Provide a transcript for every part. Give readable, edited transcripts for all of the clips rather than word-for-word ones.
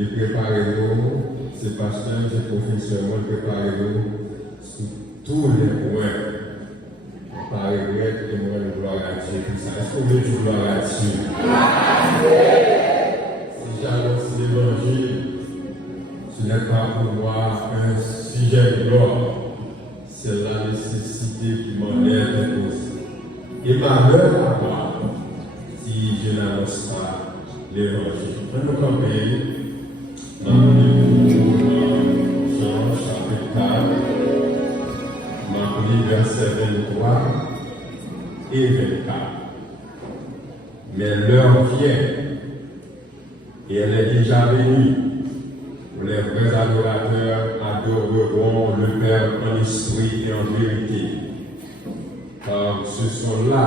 les préparer nous, ces pasteurs, ces professeurs, préparer nous sur tous les points. Par regret, et moi, de gloire à Dieu. Est-ce qu'on veut du gloire à Dieu? Si j'annonce l'évangile, ce n'est pas pour moi un sujet de gloire. C'est la nécessité qui m'en est imposée. Et malheur à moi si je n'annonce pas l'évangile. Prenons comme pays, dans le livre de Jean, chapitre 4, versets 23 et 24. Mais l'heure vient, et elle est déjà venue, où les vrais adorateurs adoreront le Père en esprit et en vérité. Car ce sont là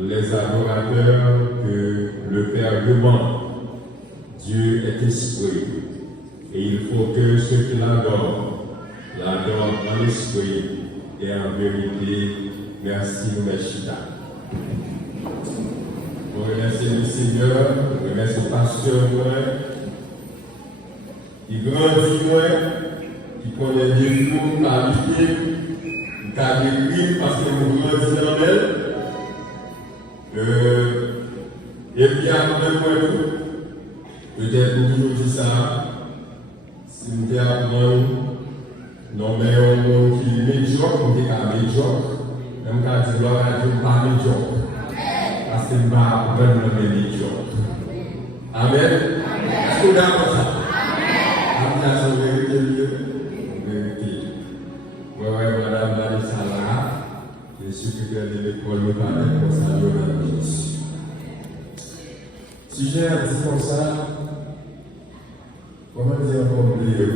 les adorateurs que le Père demande. Dieu est esprit, et il faut que ceux qui l'adorent en esprit et en vérité. Merci, Meshita. Je remercie le Seigneur, je remercie le pasteur, qui grandit, qui connaît Dieu, qui a qualité, qui a écrit parce que nous grandissons dans elle. Et puis après, peut-être pour toujours dire ça, si nous apprenons. Non, mais on qui est médiocre, on est médiocre. Même quand je dis gloire à Dieu, pas médiocre. Parce que nous ne pas vraiment médiocre. Amen. Est-ce qu'on a comme ça? Amen. C'est la vérité. Oui, madame Vanessa là, je suis secrétaire de l'école, me parle pour ça, si j'ai dit comme ça, comment dire encore oublier?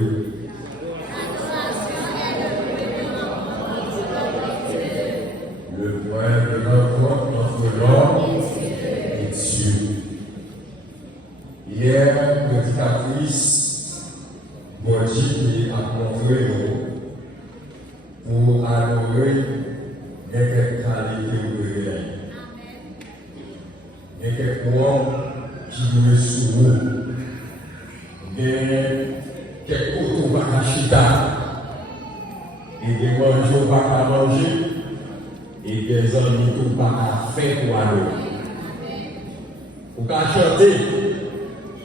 Hier, prédicatrice Bonji qui a montré nous pour adorer les quelques qualités de rien. Il y a quelques points qui nous sous vous. Il y a quelques autobakachita et des mangeaux pas à manger et des amis qui pas à faire pour aller. Pour qu'à chanter.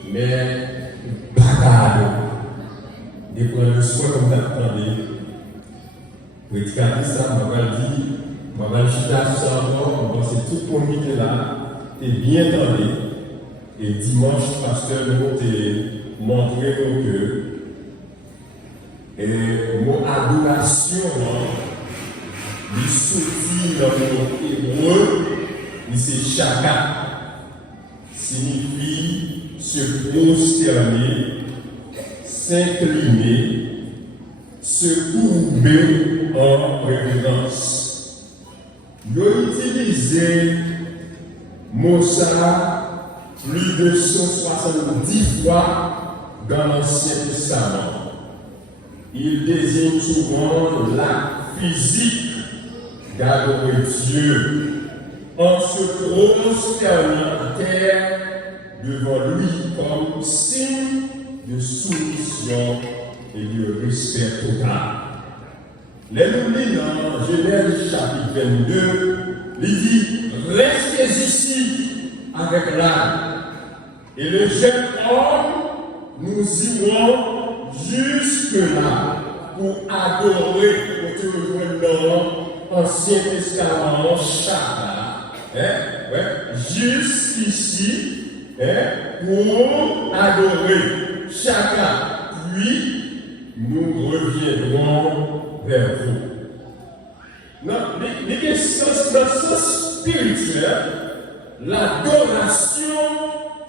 Mais, bagarre, de prendre le soin comme tu as demandé. Prédicatrice, ça m'a dit, m'a chita sur ça encore, on pense que tout le monde qui est là, est bien tendu. Et dimanche, pasteur, nous t'ai montré que, et mon adoration, les soutils dans le mot hébreu, c'est chaka, signifie se prosterner, s'incliner, se courber en révérence. Nous utilisons Moussa plus de 170 fois dans l'Ancien Testament. Il désigne souvent l'acte physique d'adorer Dieu en se prosternant à terre devant lui comme signe de soumission et de respect total. Les nous lisons dans Genèse chapitre 22, il dit restez ici avec l'âne. Et le jeune homme, nous irons jusque-là pour adorer, pour te rejoindre dans l'Ancien Testament, jusqu'ici, pour adorer chacun. Puis, nous reviendrons vers vous. Les questions dans le sens spirituel, l'adoration,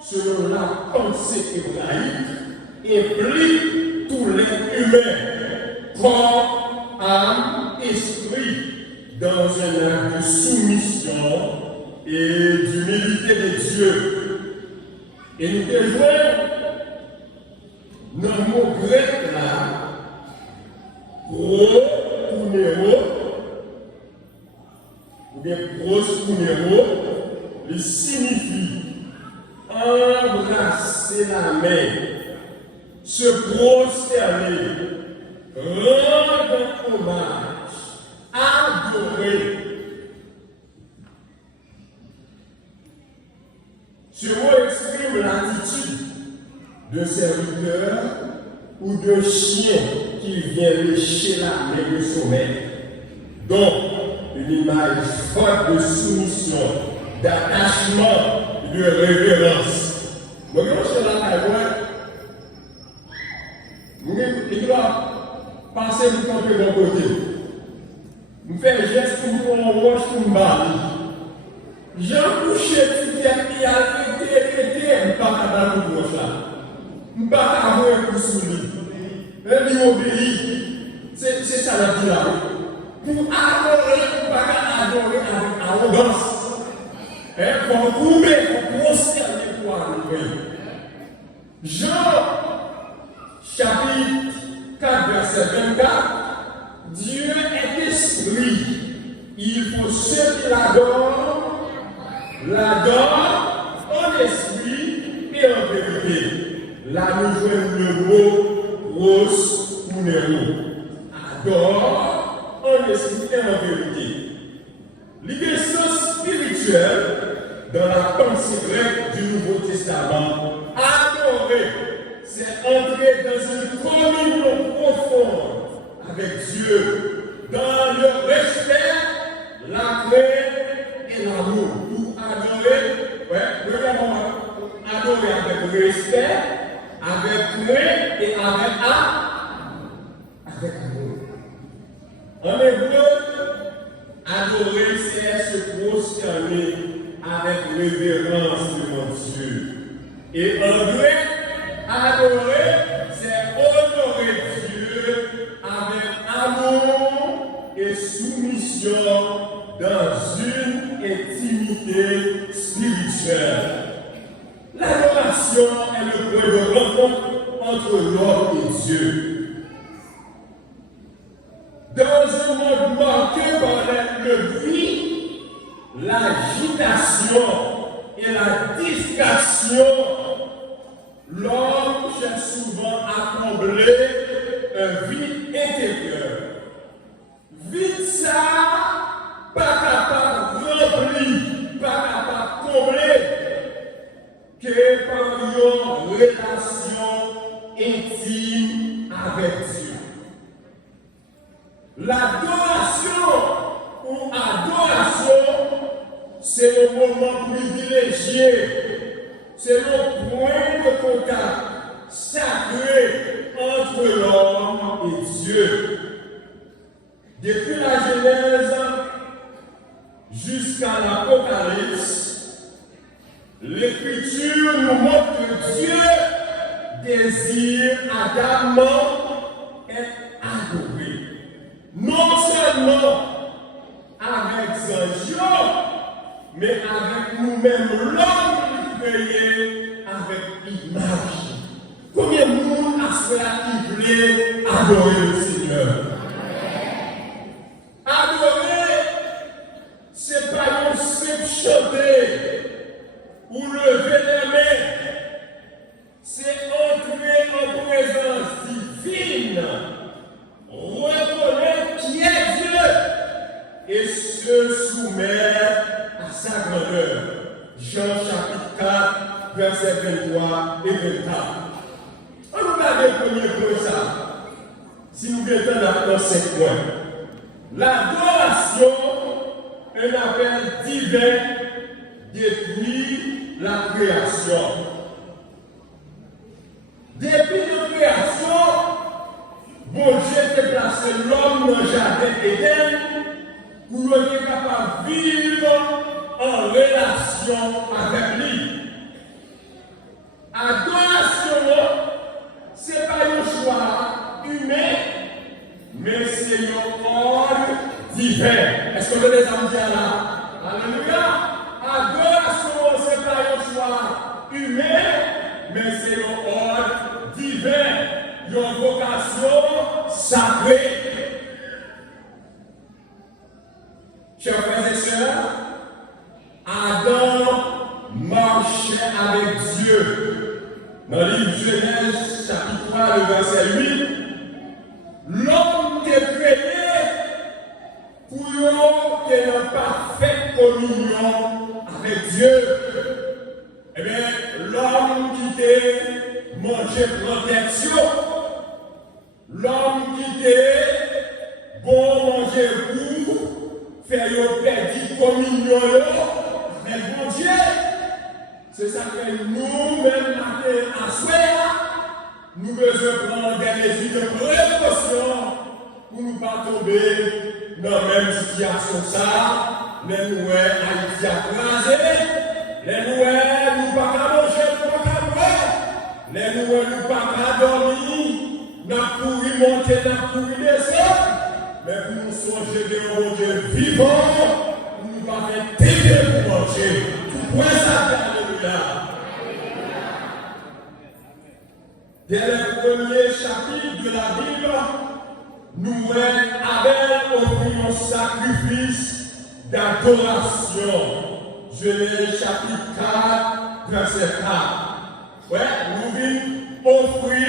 selon la pensée hébraïque, implique tous les humains, corps, âme, esprit, dans un acte de soumission et d'humilité de Dieu. Et nous devons, dans le mot grec là, propunero, ou bien prospunero, il signifie embrasser la main se prosterner, rendre hommage, adorer. Ce mot exprime l'attitude de serviteur ou de chien qui vient lécher la main de son maître. Donc, une image forte de soumission, d'attachement, de révérence. Moi, je suis là à il doit passer du temps de mon côté. Je fais un geste pour qu'on roche pour me battre. J'ai couché petit qui a été, je ne suis pas capable de roche là. Je ne suis pas capable de soulever. Je lui obéis. C'est ça la vie là. Pour adorer, pour pas adorer avec arrogance. Pour prouver, pour prosterner pour adorer. Jean chapitre 4, verset 24, Dieu est esprit. Il faut ceux qui l'adorent en esprit et en vérité. Là, nous jouons le mot rose ou néo. Adore en esprit et en vérité. L'idée spirituelle dans la pensée grecque du Nouveau Testament. Adorer, c'est entrer dans une communion profonde avec Dieu, dans le respect, la crainte et l'amour. Pour adorer, adorer avec respect, avec crainte et avec amour. En hébreu, adorer, c'est se prosterner avec révérence devant Dieu. Et en grec, adorer, c'est honorer Dieu avec amour et soumission dans une intimité spirituelle. L'adoration est le point de rencontre entre l'homme et Dieu. Dans un monde marqué par le bruit, l'agitation et la distraction, l'homme cherche souvent à combler un vide intérieur. Vide ça, pas capable de remplir, pas capable de combler, que par une relation intime avec Dieu. L'adoration ou adoration, c'est le moment privilégié, c'est le point de contact sacré entre l'homme et Dieu. Depuis la Genèse jusqu'à l'Apocalypse, l'Écriture nous montre que Dieu désire ardemment être adoré. Non seulement avec ses anges, mais avec nous-mêmes, l'homme créé avec image. Combien de monde a fait qui voulait adorer le Seigneur? Adorer, c'est pas nous simple chanter ou lever les mains, c'est entrer en présence divine, reconnaître qui est Dieu et se soumettre à sa grandeur. Jean chapitre 4, versets 23 et 24. On nous regarde le premier point ça. Si nous mettons dans 5 points. L'adoration, un appel divin depuis la création. Depuis la création, bon Dieu a placé l'homme dans le jardin d'Éden pour être capable de vivre en relation avec lui. Adoration, ce n'est pas un choix humain, mais c'est un ordre divin. Est-ce que vous avez entendu là? Alléluia. Adoration, ce n'est pas un choix humain, mais c'est un ordre divin. Une vocation sacrée. Chers frères et sœurs, Adam marchait avec Dieu. Dans le livre Genèse, chapitre 3, le verset 8, l'homme qui est créé pour qu'il ait une parfaite communion avec Dieu. Eh bien, l'homme qui était mangé protection, l'homme qui était bon manger pour faire une petite communion avec mon Dieu. C'est ça que nous-mêmes, à soi, nous devons prendre des mesures de précaution pour ne pas tomber dans la même situation. Ça, les nous Haïti a crasé, les nous pas qu'à manger, nous pas qu'à boire, les nous pas qu'à dormir, nous pourri monter, nous pourri descendre, mais pour nous songer de mon Dieu vivant, nous ne pas faire télé pour manger. Tout point ça, alléluia. Dès le premier chapitre de la Bible, nous voyons Abel offrir un sacrifice d'adoration. Genèse chapitre 4, verset 4. Ouais, nous venons offrir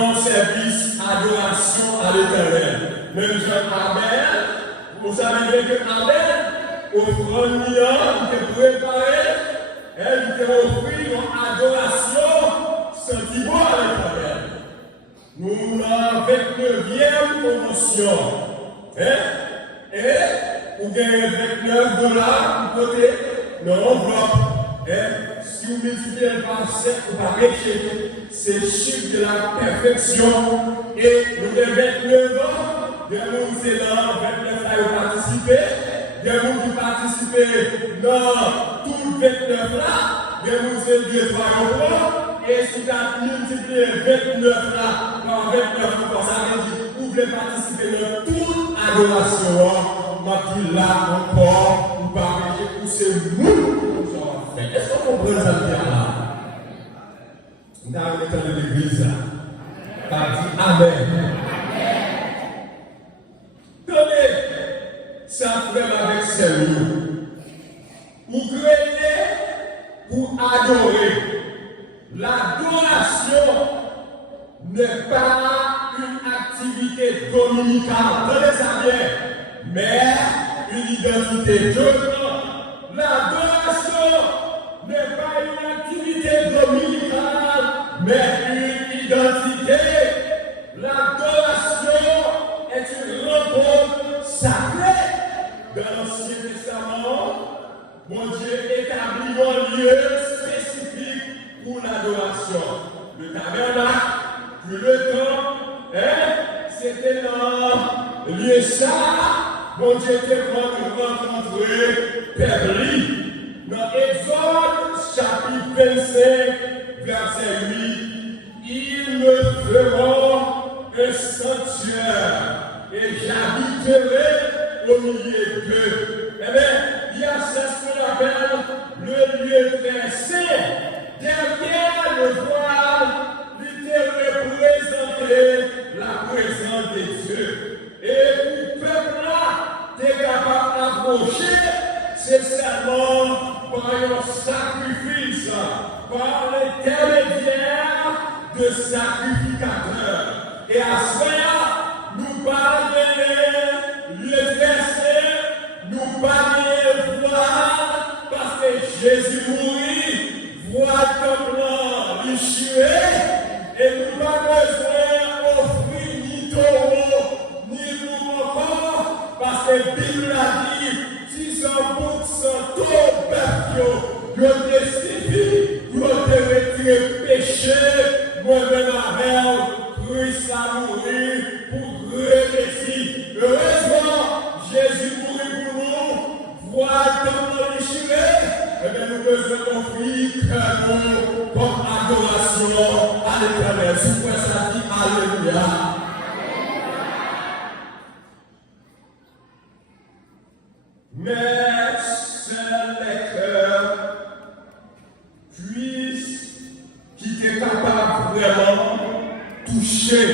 un service d'adoration à l'Éternel. Même Jean Abel, vous savez que Abel, offrant il était préparé, elle était offrir une adoration sentiment à l'Éternel. Nous avons 29e promotion. Et vous gagnez $29 côté dans l'enveloppe. Si vous multipliez par 7, vous ne pouvez pas pécher. C'est le chiffre de la perfection. Et nous avons 29 ans. Des gens qui sont là, 29 ans, ont participé. Des gens qui participent dans tout 29 là. Des gens qui sont 2, 3 ans. Et si tu as multiplié 29 là par 29, ça veut dire que vous voulez participer dans toute adoration. Dit là encore, vous parlez pour ces nous. Est-ce qu'on comprend ça bien là? Nous avons été dans l'église là. Par dit Amen. Tenez, ça fait avec sérieux. Vous créez pour adorer. L'adoration n'est pas une activité dominicale, tenez ça bien, mais une identité. L'adoration n'est pas une activité dominicale, mais une identité. L'adoration est une rencontre sacrée. Dans l'Ancien Testament, mon Dieu établit un lieu spécifique pour l'adoration. Le tabernacle, puis le temple, c'était dans le lieu ça, mon Dieu était rencontré Père-Li. Dans Exode, chapitre 25, verset 8, ils me feront un sanctuaire et j'habiterai au milieu d'eux. Eh bien, il y a ce qu'on appelle le lieu très saint. Derrière le voile, il était représenté la présence de Dieu. Et pour le peuple-là, t'es capable d'approcher, c'est seulement par un sacrifice, par l'intermédiaire de sacrificateurs. Et à cela, nous parlons le verset, nous parlons voile, parce que Jésus mourit. Voile comme là, il chie, et nous n'avons pas besoin d'offrir ni taureau, ni loup encore, parce que la Bible a dit 600% tout bête, yo testifie, yo te retire péché, moi-même avec, Christ a mouru pour remercier. Heureusement, Jésus mourit pour nous, voile comme là, il chie. Eh bien, nous devons offrir comme adoration à l'Éternel. Si vous ça dit Alléluia. Mais seuls les cœurs puissent, qui est capable vraiment toucher.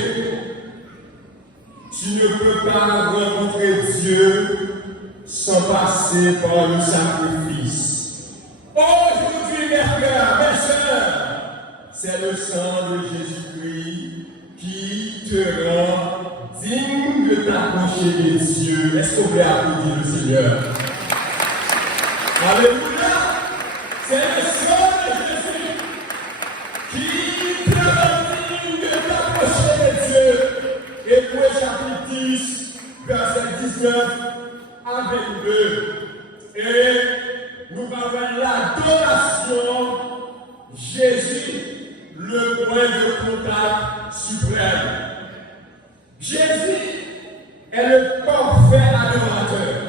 Tu ne peux pas rencontrer Dieu sans passer par le sacrifice. Aujourd'hui, mes frères, mes sœurs, c'est le sang de Jésus-Christ qui te rend digne de t'approcher des cieux. Est-ce qu'on peut applaudir le Seigneur? Alléluia! C'est le sang de Jésus qui te rend digne de t'approcher des cieux. Hébreux chapitre 10, verset 19 à 22. Et nous avons l'adoration Jésus, le point de contact suprême. Jésus est le parfait adorateur.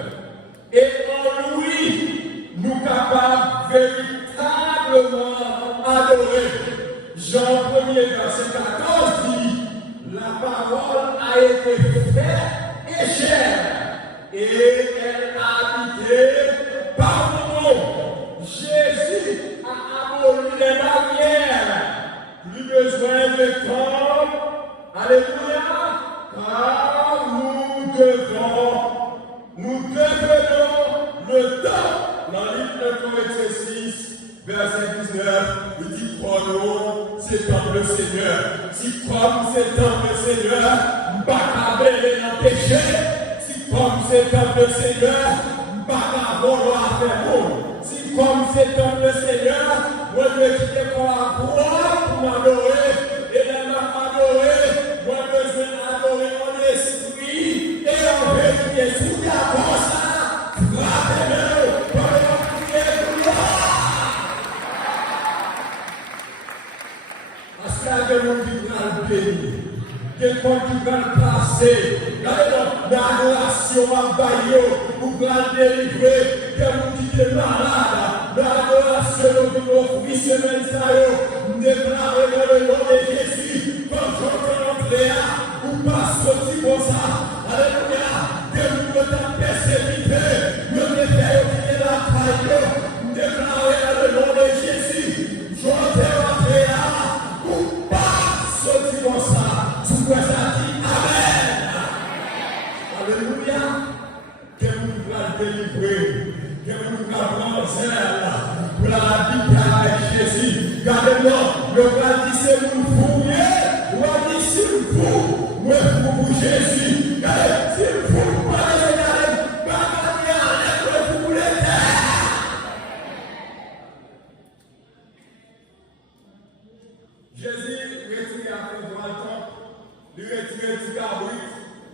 Et en lui, nous capables véritablement adorer. Jean 1er, verset 14 dit, la parole a été faite et chère, et elle a habité parmi nous. Jésus a aboli les barrières. Plus besoin de temps. Alléluia. Car nous devenons le temps. Dans le livre de Corinthiens 6, verset 19, il dit prenons, c'est tant le Seigneur. Si comme c'est tant le Seigneur, pas qu'à dans le péché. Si comme c'est tant le Seigneur, pas qu'à vouloir faire bon. Si comme c'est tant le Seigneur, moi je vais quitter pour la croix pour m'adorer. Et là, m'adorer, moi je veux adorer en esprit et en vérité. Si vous avez ça, frappez-le, prenez prier pour parce qu'il y a des gens qui vont le bénir, des gens qui vont le placer, l'adoration à Bayo, pour le délivrer, des gens qui sont malades, l'adoration de nos fruits semaines, déclarer dans le nom de Jésus, comme j'entends Léa, ou pas sortir comme ça, alléluia, des gens qui ont persévéré, nous défaire la taille, déclarer dans le nom de Jésus, j'entends Léa, ou pas sortir comme ça, sous quoi ça dit Amen. Alléluia, que vous vous délivrer, que vous vous prendre zèle pour la vie avec Jésus. Regardez-moi, le gars dit c'est pour vous, ou a dit c'est pour vous, pour Jésus. Regardez, c'est pour vous, regardez, pour les terres. Jésus retire à peu droit le temps, lui retire petit cabrit,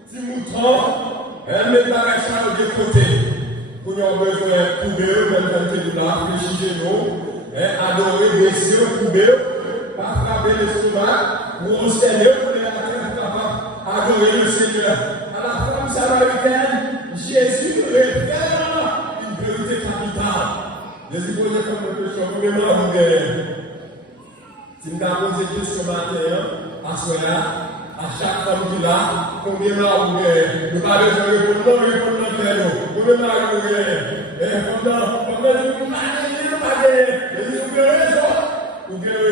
petit mouton, elle met la rachade de côté. Pour nous avoir besoin de couper, même quand tu es là, réfléchir nous, adorer, baisser, couper, pas frapper l'estomac, pour nous servir, pour les adorer le Seigneur. À la femme samaritaine, Jésus révèle une vérité capitale. Jésus pose comme une question, combien de vous gagnez? Si nous avons posé une question matin, à ce moment-là, à chaque femme qui est là, combien de vous gagnez? Nous parlons de répondre, répondre dans le nous. Combien de vous gagnez? Et pendant que vous avez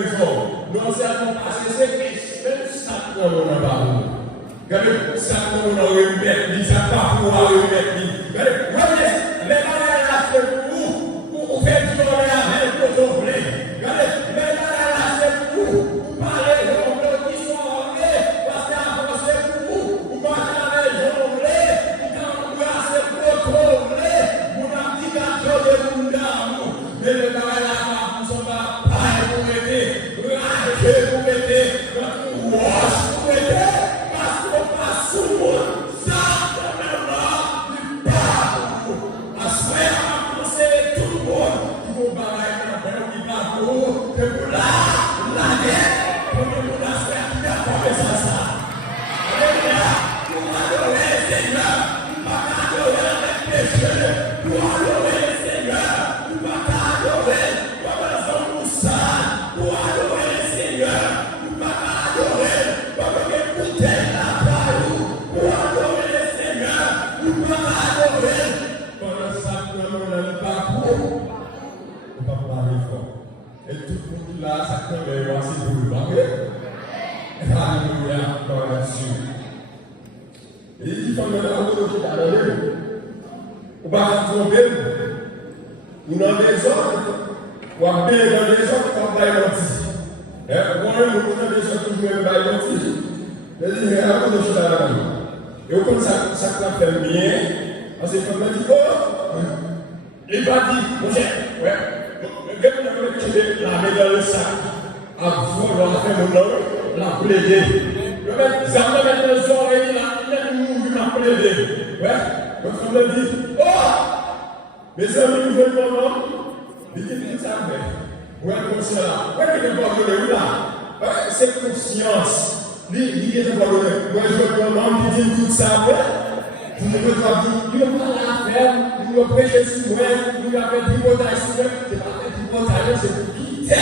raison. Nous allons passer ces questions, même ça qu'on a parlé. Regardez, ça qu'on a remis, ça pas pour remettre. Regardez, les malades là, c'est pour faire du bonheur avec le double. Regardez, les malades là, c'est pour parler de l'homme qui sont enlevés, parce qu'avant c'est pour vous, vous marchez avec les jonglés, vous embrassez pour le trouver, vous n'avez pas de monde d'amour, mais les malades là, vous sont pas prêts pour aider, ragez pour aider, vous wash pour aider, parce qu'on passe sous moi, ça, quand même là, du pas pour vous. À ce moment-là, vous conseillez tout le monde, qui vont parler de la paix, qui va pour, que vous là, la guerre, pour que vous la soyez qui a fait ça. Alléluia, pour adorer le Seigneur, pas adorer les péchés, pour adorer le Seigneur, pas adorer comme un homme moussard, pour adorer le Seigneur, pas adorer comme un écouter la parole, pour adorer le Seigneur, pas adorer comme un sacrement dans le parcours, on va parler fort. Et tout le monde là, ça peut être assez pour le parler. Alléluia, gloire à Dieu. Et il dit, quand on a un autre qui t'a donné, on va se tromper, ou dans les autres, ou à bien dans les autres, on va y mentir. même, vous avez toujours joué le bail aussi. Mais il y a un peu de choses à la vie. Et comme ça fait bien, parce que comme on dit, oh, il va dire, mon cher, ouais, quelqu'un qui met la main dans le sac, à voir la fin de l'homme, la plaider. Ça me met dans les oreilles, il a une m'a plaidé. Ouais, comme on me dit, oh, mes amis, nous veulent mon nom, il dit, ça fait. Ouais, comme ça là, ouais, il est pas donné, là. Ouais, c'est conscience. Il est pas donné. Ouais, je veux mon nom qui dit tout ça, ouais. Je ne veux pas dire, il n'y a pas la faire, il doit prêcher sur moi, il doit faire du potage sur moi. C'est pas faire du potage, c'est pour quitter.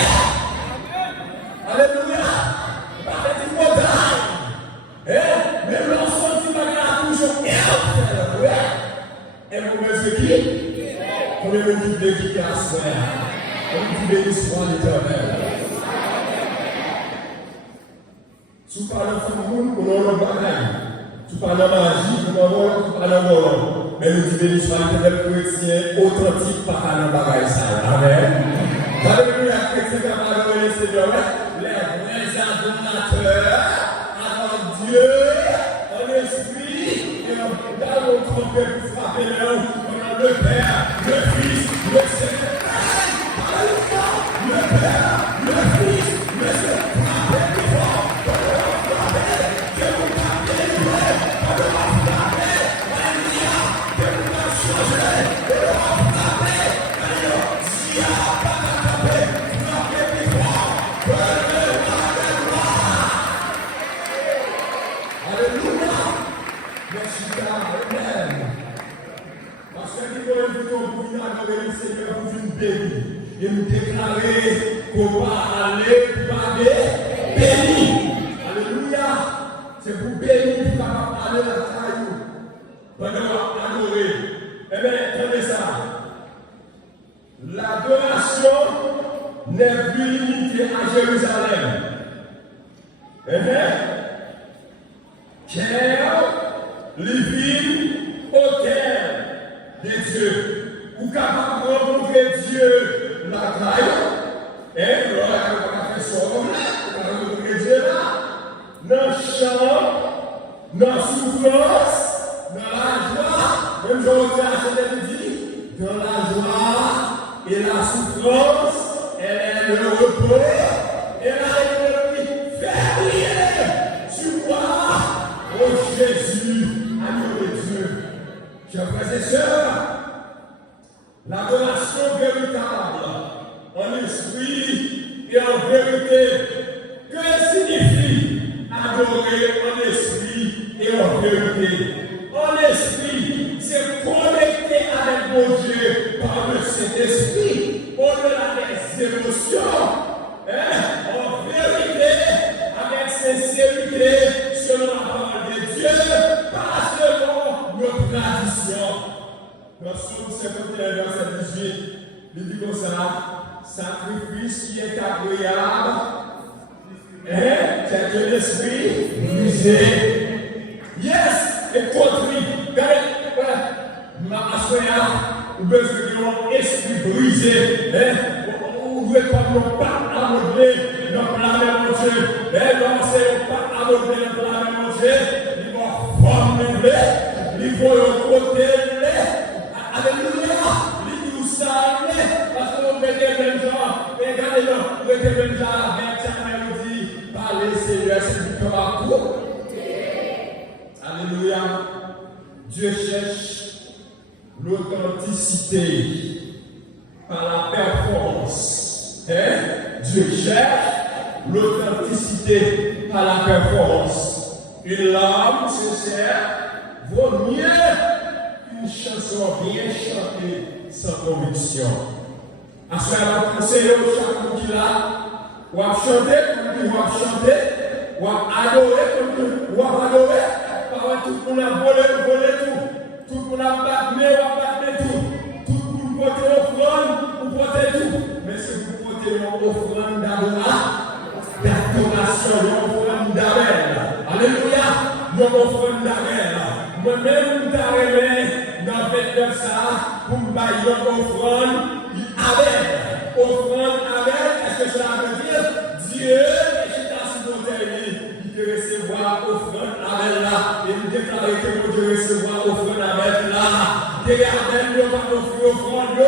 Alléluia. C'est pas faire du potage. Mais l'ensemble du bagage a toujours bien. Et vous me qui? Combien de vous voulez quitter à soi? Vous voulez l'histoire l'éternel. Si vous parlez de monde, on a le bagage. Tu parles de magie, tu parles de volant. Mais nous disons l'histoire l'éternel chrétien authentique par un bagage. Amen. Alléluia, chrétien qui a parlé de Seigneur, les vrais adorateurs avant Dieu, en esprit, et dans notre trompette pour frapper le Père, le Fils, le Saint-Esprit. Alléluia, le Père, le Fils, le Saint-Esprit. Et nous déclarer qu'on va aller pour béni. Alléluia. C'est pour bénir, pour aller à la caillou. Pendant adorer. Eh bien, attendez ça. L'adoration n'est plus limitée à Jérusalem. Car les villes, hôtels des dieux. Ou capable de rencontrer Dieu la caille, et on va faire ça, on va rencontrer Dieu là, dans le chant, dans la souffrance, dans la joie, même je dit, dans la joie et la souffrance, elle est le repos, et la vie fait sur moi, oh Jésus, agneau de Dieu. Chers frères et sœurs, l'adoration véritable, en esprit et en vérité. Que signifie adorer en esprit et en vérité? En esprit, c'est connecter avec mon Dieu par le Saint-Esprit, au-delà des émotions. En vérité, avec sincérité, selon la parole de Dieu, pas selon nos traditions. Dans Psaume 51, verset 18, il dit comme ça, sacrifice qui est agréable, c'est un esprit brisé. Yes, et contrit. Regardez, ma assoya, ou besoin d'un esprit brisé. Ou ne pas amodeler dans la même Dieu. Non, c'est pas amodeler dans la même Dieu. Il va former, il va le côté. Alléluia, il nous salve, parce qu'on met les mêmes gens, regardez-le, on met les mêmes gens avec sa mélodie, parlez Seigneur, c'est du cœur à vous. Alléluia, Dieu cherche l'authenticité par la performance. Dieu cherche l'authenticité par la performance. Une larme sincère vaut mieux une chanson bien chantée sans conviction. À ce moment-là, conseiller au chaque qui là, ou à chanter comme tu vas chanter, ou à adorer comme tu vas adorer, parce que tout le monde a volé tout, tout le monde a battu tout, tout le monde porte l'offrande, ou porte tout. Mais si vous portez l'offrande d'adoration, l'offrande d'Abel, alléluia, l'offrande d'Abel. Moi-même, je suis dans le ça pour me bailler offrande avec. Offrande avec, qu'est-ce que cela veut dire? Dieu est offrande avec là. Et nous déclarons que mon Dieu recevra offrande avec là. Regardez, nous pas offrir offrande,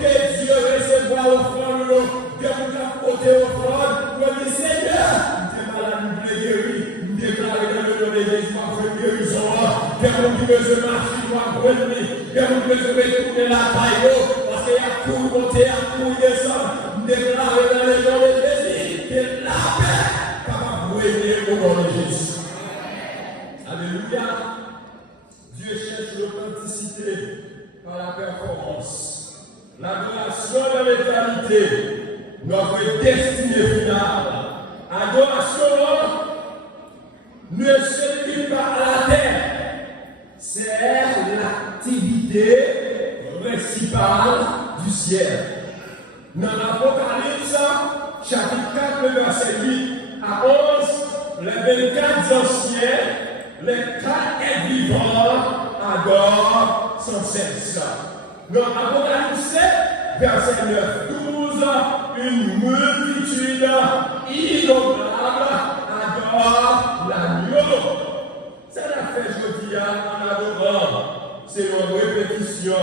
que Dieu recevra offrande. Que nous avons côté offrande, nous disons Seigneur, nous sommes malades, nous voulons guérir. Nous déclarons dans le nom de Jésus, nous avons guérison. Que nous besoin de marcher, nous avons revenir. Que nous besoin de retourner la taille. Parce qu'il y a tout monter, à tout descendre. Nous déclarons dans le nom de Jésus que la paix capable de briller au nom de Jésus. Alléluia. Dieu cherche l'authenticité par la performance. L'adoration de l'éternité. Notre destinée finale. Adoration ne se limite pas à la terre. C'est l'activité principale du ciel. Dans l'Apocalypse, chapitre 4, verset 8 à 11, les 24 anciens, les 4 êtres vivants adorent sans cesse. Dans l'Apocalypse 7, verset 9, 12, une multitude innombrable adore l'agneau. Ça l'a fait jeudi en adorant. C'est une répétition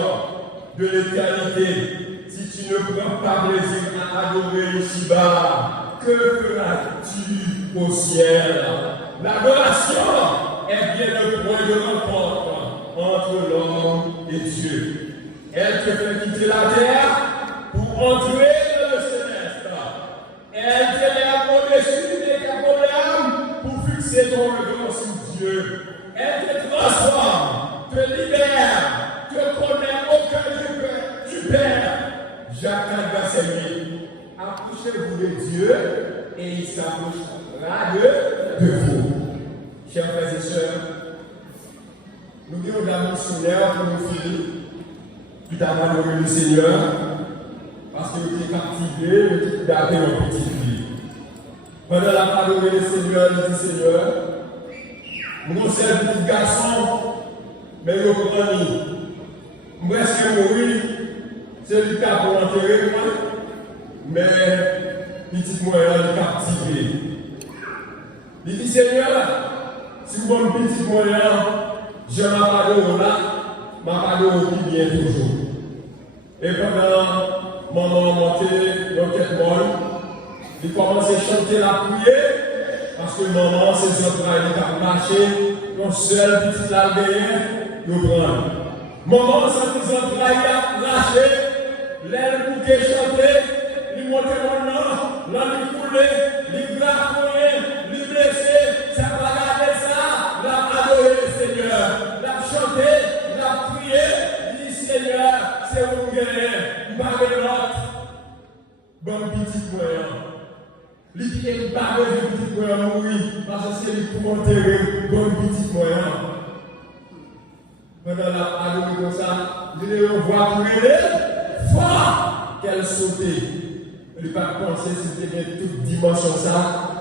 de l'éternité. Si tu ne prends pas plaisir à adorer ici-bas, que feras-tu au ciel? L'adoration est bien le point de rencontre entre l'homme et Dieu. Elle te fait quitter la terre pour entrer dans le céleste. Elle t'élève au-dessus des problèmes pour fixer ton regard sur Dieu. Elle te transforme, te libère, te connaît au cœur du Père. Jacques 4, verset 8. Approchez-vous de Dieu et il s'approchera de vous. Chers frères et sœurs, nous avons la missionnaire pour nous finir. Tout à l'heure, le Seigneur, parce qu'il était captivé, il était gardé en petite vie. Pendant la parole du Seigneur, il dit Seigneur, mon seul petit garçon, mais il comprend nous. Moi, je suis mourir, c'est le cas pour enterrer moi, mais petit moyen est captivé. Il dit Seigneur, si vous avez un petit moyen, je m'appelle là, m'appelle qui vient toujours. Et pendant maman montait dans cette molle, il commençait à chanter la prière, parce que maman, ses entrailles, il a marché, ton seul petit albéen, il prend. Maman, ses entrailles, il a lâché, l'aile pour qu'elle chantait, il montait maintenant, là, il coulait, il grafouillait, il blessé, ça va garder ça, l'a adoré le Seigneur, l'a chanté, l'a prié, il dit Seigneur, c'est vous guérir, pas de l'autre, bon petit moyen. Il dit qu'il n'y a pas de petit moyen mourir, parce que c'est lui pour enterrer, bon petit moyen. Pendant la parole comme ça, il les revoit pour elle, fort qu'elle sautait. Il n'a pas pensé si c'était bien toute dimension ça,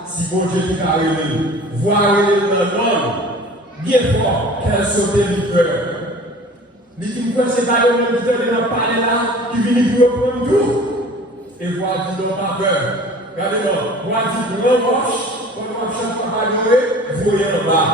si bon Dieu était carrément. Voir elle dans le monde, bien fort qu'elle sautait du cœur. Il dit que c'est pas le même temps de parler là, qui vient pour reprendre tout. Et voir qu'il n'a pas peur. Regardez-moi, voir qu'il prend roche, quand on chante pas adorer, voyez en bas.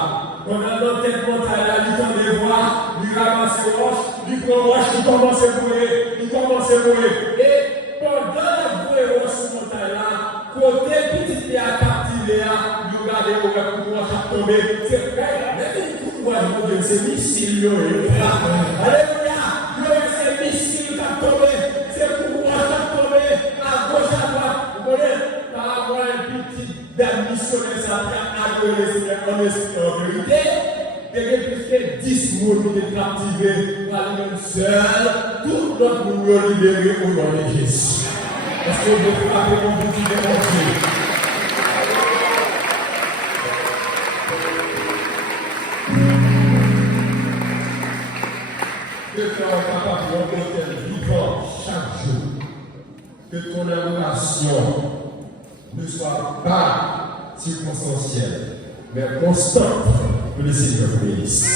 Quand on a dans tête montagne là, il tend des voix, il ramasse roche, il prend roche, il commence à brûler, il commence à brûler. Et pendant la brûler roche sur montagne là, côté petit pied à captiver, il regarde au gars pour roche à tomber. C'est vrai, mais pour moi, mon Dieu, c'est missile, alléluia, c'est missile qui a tombé, c'est pour roche à tomber, à gauche, à droite. Vous connaissez, par rapport à un petit dame missionnaire, ça a adoré le Seigneur en esprit en vérité. Il y a plus que 10 mots qui étaient captivés par lui-même seul. Tout notre monde est libéré au nom de Jésus. Est-ce que vous pouvez appeler mon petit démontré? Que tu es capable de rencontrer vivant chaque jour. Que ton adoration ne soit pas circonstancielle, mais constante. Que le Seigneur vous bénisse.